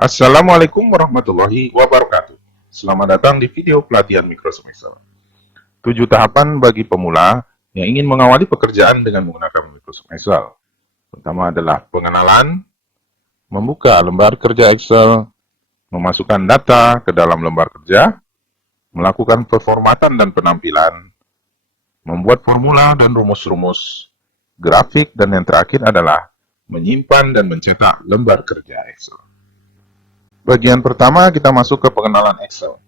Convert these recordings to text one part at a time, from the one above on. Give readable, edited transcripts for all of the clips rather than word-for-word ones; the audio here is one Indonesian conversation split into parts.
Assalamualaikum warahmatullahi wabarakatuh. Selamat datang di video pelatihan Microsoft Excel. 7 tahapan bagi pemula yang ingin mengawali pekerjaan dengan menggunakan Microsoft Excel. Pertama adalah pengenalan, membuka lembar kerja Excel, memasukkan data ke dalam lembar kerja, melakukan performatan dan penampilan, membuat formula dan rumus-rumus, grafik, dan yang terakhir adalah menyimpan dan mencetak lembar kerja Excel. Bagian pertama kita masuk ke pengenalan Excel.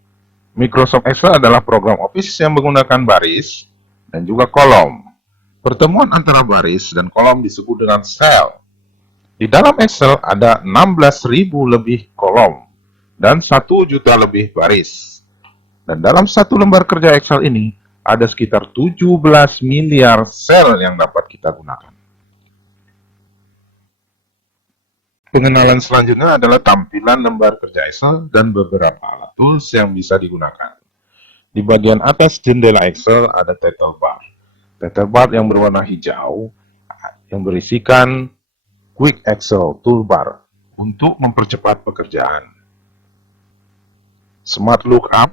Microsoft Excel adalah program Office yang menggunakan baris dan juga kolom. Pertemuan antara baris dan kolom disebut dengan sel. Di dalam Excel ada 16.000 lebih kolom dan 1 juta lebih baris. Dan dalam satu lembar kerja Excel ini ada sekitar 17 miliar sel yang dapat kita gunakan. Pengenalan selanjutnya adalah tampilan lembar kerja Excel dan beberapa alat tools yang bisa digunakan. Di bagian atas jendela Excel ada title bar. Title bar yang berwarna hijau yang berisikan Quick Excel Toolbar untuk mempercepat pekerjaan. Smart Lookup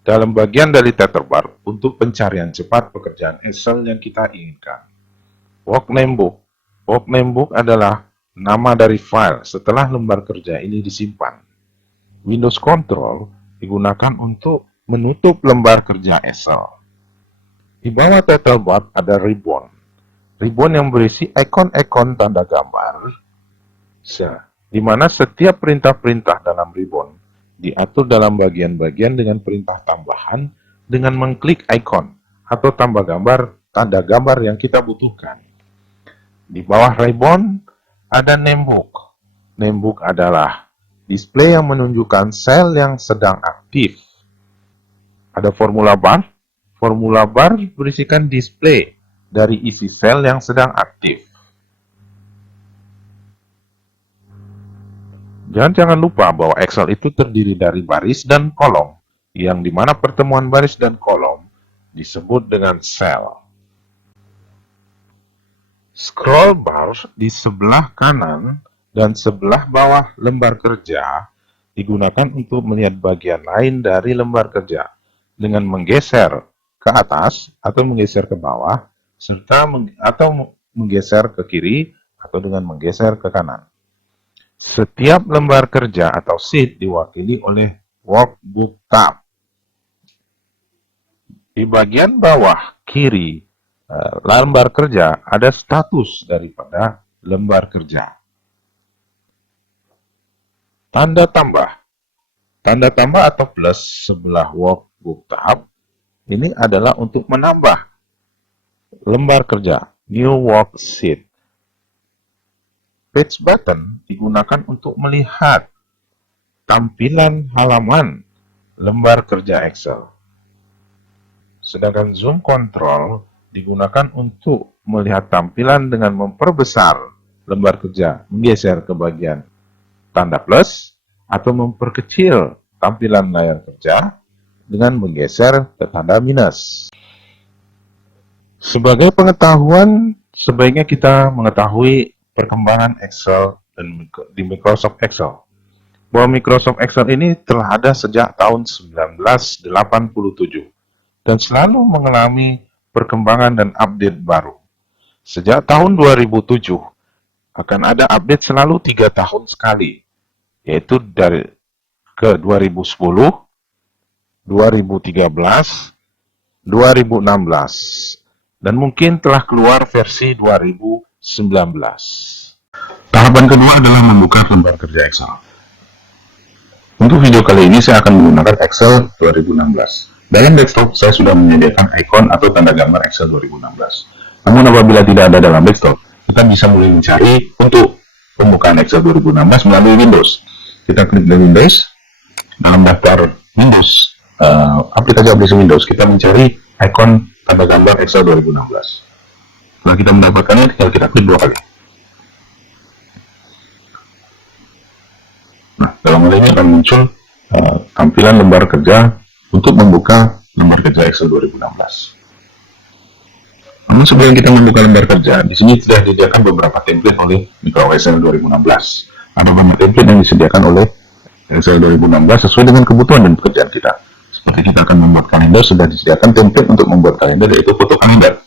dalam bagian dari title bar untuk pencarian cepat pekerjaan Excel yang kita inginkan. Work Name Book. Work Name Book adalah nama dari file setelah lembar kerja ini disimpan. Windows Control digunakan untuk menutup lembar kerja Excel. Di bawah title bar ada ribbon. Ribbon yang berisi ikon-ikon tanda gambar, di mana setiap perintah-perintah dalam ribbon diatur dalam bagian-bagian dengan perintah tambahan dengan mengklik ikon atau tambah gambar tanda gambar yang kita butuhkan. Di bawah ribbon ada Namebook. Namebook adalah display yang menunjukkan sel yang sedang aktif. Ada Formula Bar. Formula Bar berisikan display dari isi sel yang sedang aktif. Jangan lupa bahwa Excel itu terdiri dari baris dan kolom, yang dimana pertemuan baris dan kolom disebut dengan sel. Scroll bar di sebelah kanan dan sebelah bawah lembar kerja digunakan untuk melihat bagian lain dari lembar kerja dengan menggeser ke atas atau menggeser ke bawah, serta menggeser ke kiri atau dengan menggeser ke kanan. Setiap lembar kerja atau sheet diwakili oleh Workbook tab. Di bagian bawah kiri lembar kerja ada status daripada lembar kerja. Tanda tambah. Tanda tambah atau plus sebelah Workbook tab ini adalah untuk menambah lembar kerja, new worksheet. Page button digunakan untuk melihat tampilan halaman lembar kerja Excel. Sedangkan zoom control digunakan untuk melihat tampilan dengan memperbesar lembar kerja, menggeser ke bagian tanda plus, atau memperkecil tampilan layar kerja dengan menggeser ke tanda minus. Sebagai pengetahuan, sebaiknya kita mengetahui perkembangan Excel dan di Microsoft Excel. Bahwa Microsoft Excel ini telah ada sejak tahun 1987 dan selalu mengalami perkembangan dan update baru. Sejak tahun 2007 akan ada update selalu 3 tahun sekali, yaitu dari ke 2010, 2013, 2016, dan mungkin telah keluar versi 2019. Tahapan kedua adalah membuka lembar kerja Excel. Untuk video kali ini saya akan menggunakan Excel 2016. Dalam desktop saya sudah menyediakan ikon atau tanda gambar Excel 2016. Namun apabila tidak ada dalam desktop, kita bisa mulai mencari untuk pembukaan Excel 2016 melalui Windows. Kita klik di Windows, dalam daftar Windows, aplikasi Windows, kita mencari ikon tanda gambar Excel 2016. Setelah kita mendapatkannya, tinggal kita klik 2 kali. Nah, dalam hal ini akan muncul tampilan lembar kerja untuk membuka lembar kerja Excel 2016. Namun sebelum kita membuka lembar kerja, di sini sudah disediakan beberapa template oleh Microsoft Excel 2016. Ada banyak template yang disediakan oleh Excel 2016 sesuai dengan kebutuhan dan pekerjaan kita. Seperti kita akan membuat kalender, sudah disediakan template untuk membuat kalender, yaitu foto kalender.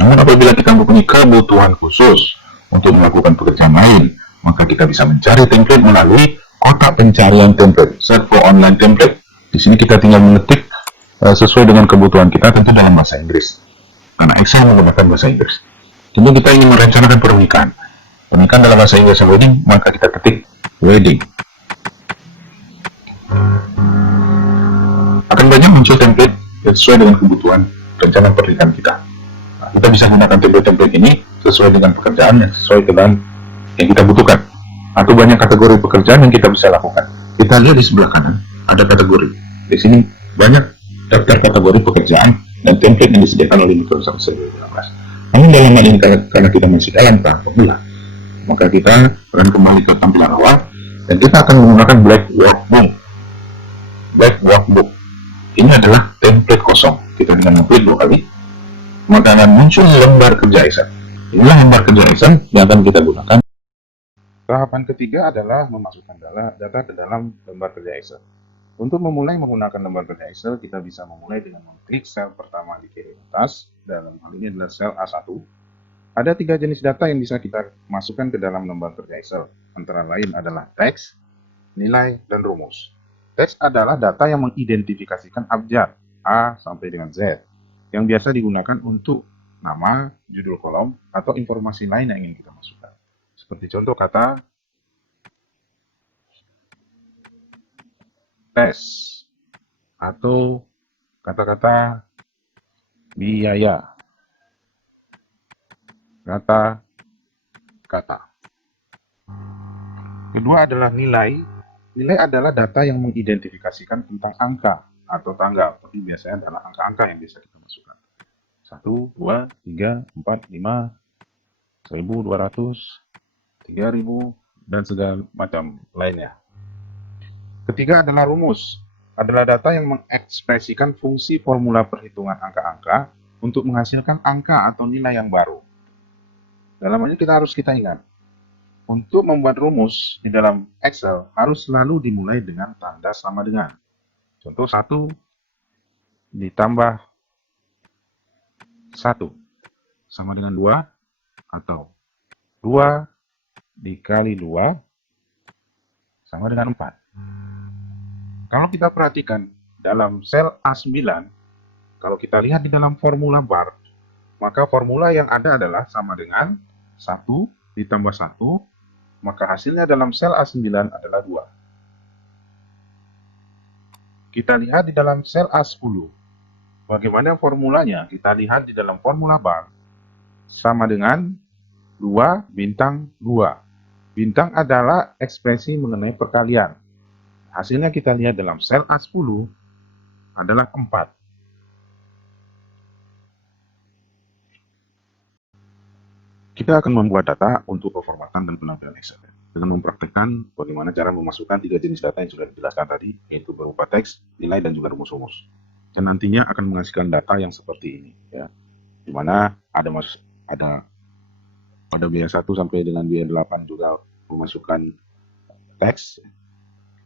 Namun apabila kita mempunyai kebutuhan khusus untuk melakukan pekerjaan lain, maka kita bisa mencari template melalui kotak pencarian template, search for online template. Di sini kita tinggal mengetik sesuai dengan kebutuhan kita, tentu dalam bahasa Inggris. Karena Excel menggunakan bahasa Inggris. Tentu kita ingin merencanakan pernikahan. Pernikahan dalam bahasa Inggris wedding, maka kita ketik wedding. Akan banyak muncul template yang sesuai dengan kebutuhan rencana pernikahan kita. Nah, kita bisa gunakan template-template ini sesuai dengan pekerjaan yang sesuai dengan yang kita butuhkan. Atau banyak kategori pekerjaan yang kita bisa lakukan. Kita lihat di sebelah kanan, ada kategori. Di sini banyak daftar kategori pekerjaan dan template yang disediakan oleh Microsoft Excel 2016. Namun dalam hal ini karena kita masih dalam tahap pemula, maka kita akan kembali ke tampilan awal dan kita akan menggunakan Black Workbook. Black Workbook ini adalah template kosong. Kita dengan mengklik 2 kali, maka akan muncul lembar kerja Excel. Inilah lembar kerja Excel yang akan kita gunakan. Tahapan ketiga adalah memasukkan data ke dalam lembar kerja Excel. Untuk memulai menggunakan lembar kerja Excel, kita bisa memulai dengan mengklik sel pertama di kiri atas. Dalam hal ini adalah sel A1. Ada 3 jenis data yang bisa kita masukkan ke dalam lembar kerja Excel. Antara lain adalah teks, nilai, dan rumus. Teks adalah data yang mengidentifikasikan abjad A sampai dengan Z, yang biasa digunakan untuk nama, judul kolom, atau informasi lain yang ingin kita masukkan. Seperti contoh kata tes atau kata-kata biaya, kata-kata. Kedua adalah nilai. Nilai adalah data yang mengidentifikasikan tentang angka atau tanggal, tapi biasanya adalah angka-angka yang bisa kita masukkan. 1, 2, 3, 4, 5, 1200, 3000, dan segala macam lainnya. Ketiga adalah rumus. Adalah data yang mengekspresikan fungsi formula perhitungan angka-angka untuk menghasilkan angka atau nilai yang baru. Dalam hal ini kita ingat, untuk membuat rumus di dalam Excel harus selalu dimulai dengan tanda sama dengan. Contoh 1 ditambah 1 sama dengan 2, atau 2 dikali 2 sama dengan 4. Kalau kita perhatikan dalam sel A9, kalau kita lihat di dalam formula bar, maka formula yang ada adalah sama dengan 1 ditambah 1, maka hasilnya dalam sel A9 adalah 2. Kita lihat di dalam sel A10, bagaimana formulanya? Kita lihat di dalam formula bar, sama dengan 2 bintang 2. Bintang adalah ekspresi mengenai perkalian. Hasilnya kita lihat dalam sel A10 adalah 4. Kita akan membuat data untuk pemformatan dan penampilan Excel dengan mempraktekkan bagaimana cara memasukkan 3 jenis data yang sudah dijelaskan tadi, yaitu berupa teks, nilai, dan juga rumus-rumus. Dan nantinya akan menghasilkan data yang seperti ini, ya, di mana ada pada biaya 1 sampai dengan biaya 8 juga memasukkan teks,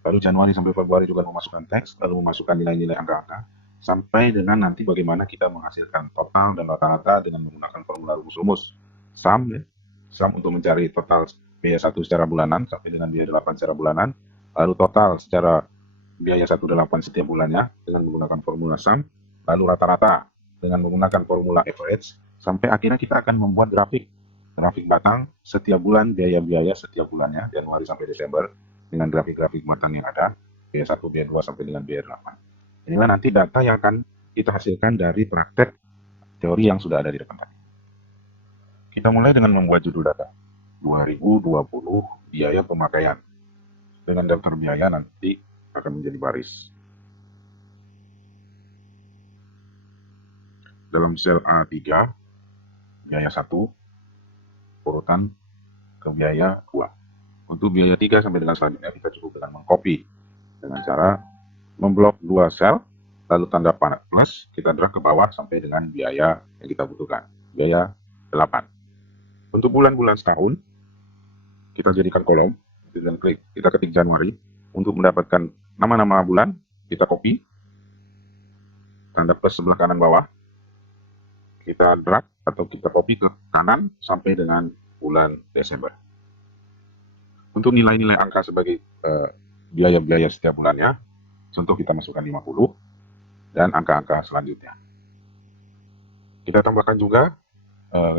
lalu Januari sampai Februari juga memasukkan teks, lalu memasukkan nilai-nilai angka-angka, sampai dengan nanti bagaimana kita menghasilkan total dan rata-rata dengan menggunakan formula rumus-rumus. Sum, ya, sum untuk mencari total biaya 1 secara bulanan sampai dengan biaya 8 secara bulanan, lalu total secara biaya 18 setiap bulannya dengan menggunakan formula sum, lalu rata-rata dengan menggunakan formula average, sampai akhirnya kita akan membuat grafik batang setiap bulan, biaya-biaya setiap bulannya, Januari sampai Desember, dengan grafik-grafik batang yang ada, biaya 1, biaya 2, sampai dengan biaya 8. Inilah nanti data yang akan kita hasilkan dari praktek teori yang sudah ada di depan tadi. Kita mulai dengan membuat judul data. 2020 biaya pemakaian. Dengan daftar biaya nanti akan menjadi baris. Dalam sel A3, biaya 1, urutan ke biaya 2. Untuk biaya 3 sampai dengan selanjutnya kita cukup dengan mengcopy dengan cara memblok 2 sel, lalu tanda panah plus, kita drag ke bawah sampai dengan biaya yang kita butuhkan, biaya 8. Untuk bulan-bulan setahun, kita jadikan kolom, dengan klik kita ketik Januari. Untuk mendapatkan nama-nama bulan, kita copy, tanda plus sebelah kanan bawah, kita drag atau kita copy ke kanan sampai dengan bulan Desember. Untuk nilai-nilai angka sebagai biaya-biaya setiap bulannya, contoh kita masukkan 50 dan angka-angka selanjutnya. Kita tambahkan juga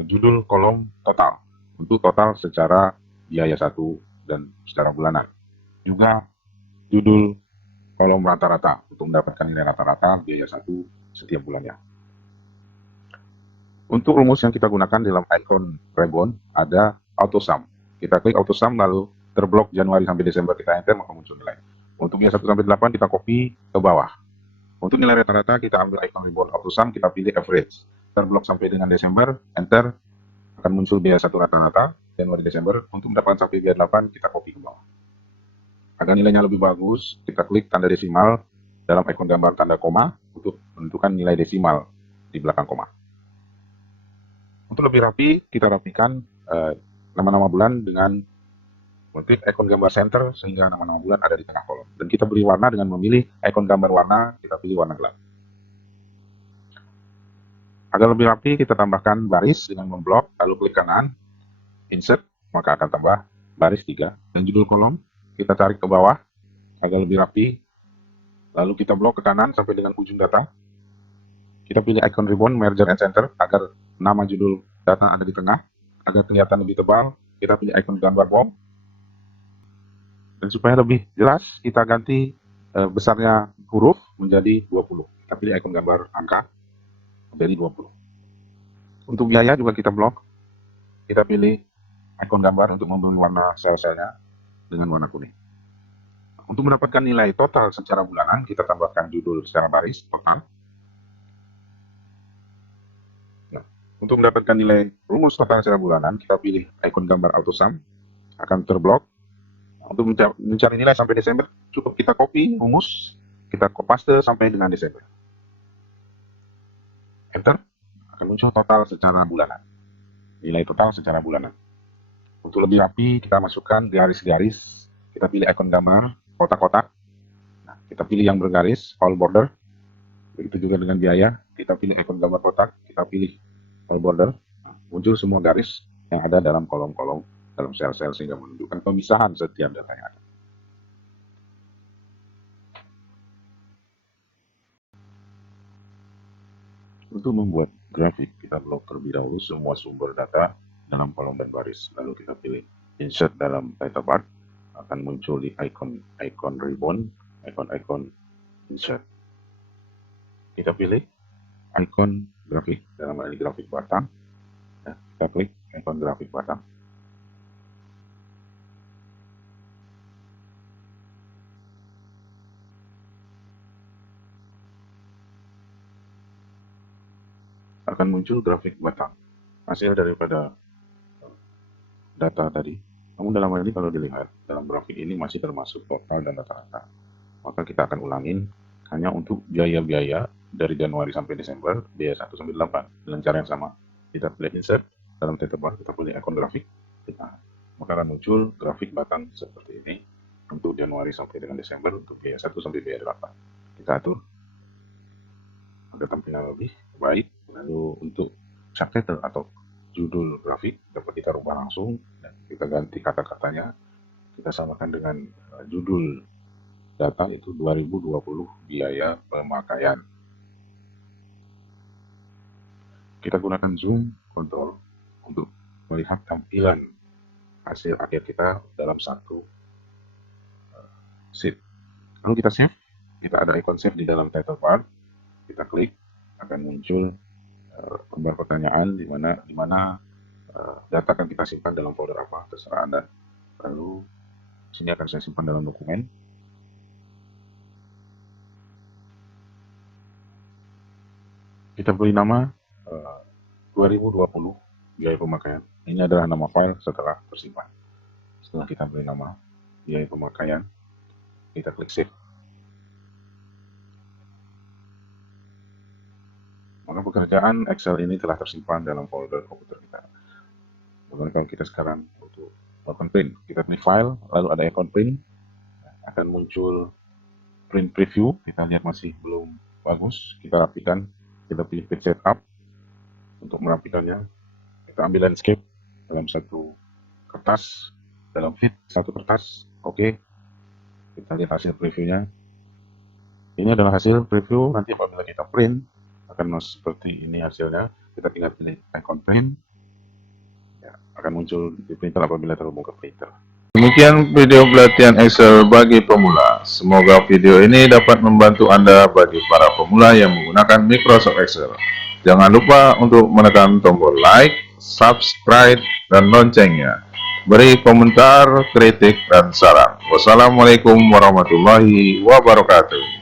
judul kolom total untuk total secara biaya satu dan secara bulanan. Juga judul kolom rata-rata untuk mendapatkan nilai rata-rata biaya satu setiap bulannya. Untuk rumus yang kita gunakan dalam icon ribbon ada auto sum. Kita klik auto sum lalu terblok Januari sampai Desember, kita enter maka muncul nilai. Untuk biaya 1 sampai 8 kita copy ke bawah. Untuk nilai rata-rata kita ambil icon ribbon auto sum, kita pilih average. Terblok sampai dengan Desember, enter, akan muncul biaya 1 rata-rata Januari Desember. Untuk mendapatkan sampai biaya 8 kita copy ke bawah. Agar nilainya lebih bagus, kita klik tanda desimal dalam icon gambar tanda koma untuk menentukan nilai desimal di belakang koma. Untuk lebih rapi, kita rapikan nama-nama bulan dengan mengklik icon gambar center sehingga nama-nama bulan ada di tengah kolom. Dan kita beri warna dengan memilih icon gambar warna, kita pilih warna gelap. Agar lebih rapi, kita tambahkan baris dengan memblok, lalu klik kanan, insert, maka akan tambah baris 3. Dan judul kolom, kita tarik ke bawah, agar lebih rapi, lalu kita blok ke kanan sampai dengan ujung data. Kita pilih icon ribbon, merger and center, agar nama judul data ada di tengah. Agar kelihatan lebih tebal, kita pilih icon gambar bom. Dan supaya lebih jelas, kita ganti besarnya huruf menjadi 20. Kita pilih icon gambar angka menjadi 20. Untuk biaya juga kita blok. Kita pilih icon gambar untuk memberi warna sel-selnya dengan warna kuning. Untuk mendapatkan nilai total secara bulanan, kita tambahkan judul secara baris, total. Nah, untuk mendapatkan nilai rumus total secara bulanan, kita pilih icon gambar auto sum, akan terblok. Untuk mencari nilai sampai Desember, cukup kita copy rumus, kita paste sampai dengan Desember. Enter, akan muncul total secara bulanan. Nilai total secara bulanan. Untuk lebih rapi, kita masukkan garis-garis, kita pilih icon gambar, kotak-kotak. Nah, kita pilih yang bergaris, all border. Begitu juga dengan biaya, kita pilih icon gambar kotak, kita pilih all border. Nah, muncul semua garis yang ada dalam kolom-kolom, dalam sel-sel sehingga menunjukkan pemisahan setiap data yang ada. Untuk membuat grafik, kita blok terlebih dahulu semua sumber data dalam kolom dan baris. Lalu kita pilih insert dalam title bar, akan muncul di icon ribbon, icon insert. Kita pilih icon grafik, dalam hal ini grafik batang. Nah, kita klik icon grafik batang. Akan muncul grafik batang, hasil daripada data tadi. Namun dalam hal ini kalau dilihat, dalam grafik ini masih termasuk total dan rata-rata. Maka kita akan ulangin hanya untuk biaya-biaya dari Januari sampai Desember, biaya 1 sampai 8. Dengan cara yang sama, kita pilih insert, dalam title bar kita pilih icon grafik, maka akan muncul grafik batang seperti ini untuk Januari sampai dengan Desember untuk biaya 1 sampai biaya 8. Kita atur agar tampilan lebih baik. Lalu untuk subtitle atau judul grafik dapat kita rubah langsung dan kita ganti kata-katanya, kita samakan dengan judul data itu 2020 biaya pemakaian. Kita gunakan zoom control untuk melihat tampilan hasil akhir kita dalam satu sheet. Lalu kita save, kita ada icon save di dalam title bar, kita klik, akan muncul gambar pertanyaan di mana data akan kita simpan dalam folder apa, terserah Anda. Lalu sini akan saya simpan dalam dokumen. Kita beri nama 2020 biaya pemakaian. Ini adalah nama file setelah tersimpan. Setelah kita beri nama biaya pemakaian, kita klik save. Maka pekerjaan Excel ini telah tersimpan dalam folder komputer kita. Kemudian kalau kita sekarang untuk open print. Kita klik file, lalu ada icon print, akan muncul print preview. Kita lihat masih belum bagus, kita rapikan, kita pilih page setup untuk merapikannya. Kita ambil landscape dalam satu kertas, dalam feed satu kertas. Oke, kita lihat hasil previewnya. Ini adalah hasil preview. Nanti apabila kita print akan seperti ini hasilnya. Kita tinggal pilih icon print, ya, akan muncul di printer apabila terhubung ke printer. Demikian video pelatihan Excel bagi pemula. Semoga video ini dapat membantu Anda bagi para pemula yang menggunakan Microsoft Excel. Jangan lupa untuk menekan tombol like, subscribe, dan loncengnya. Beri komentar, kritik, dan saran. Wassalamualaikum warahmatullahi wabarakatuh.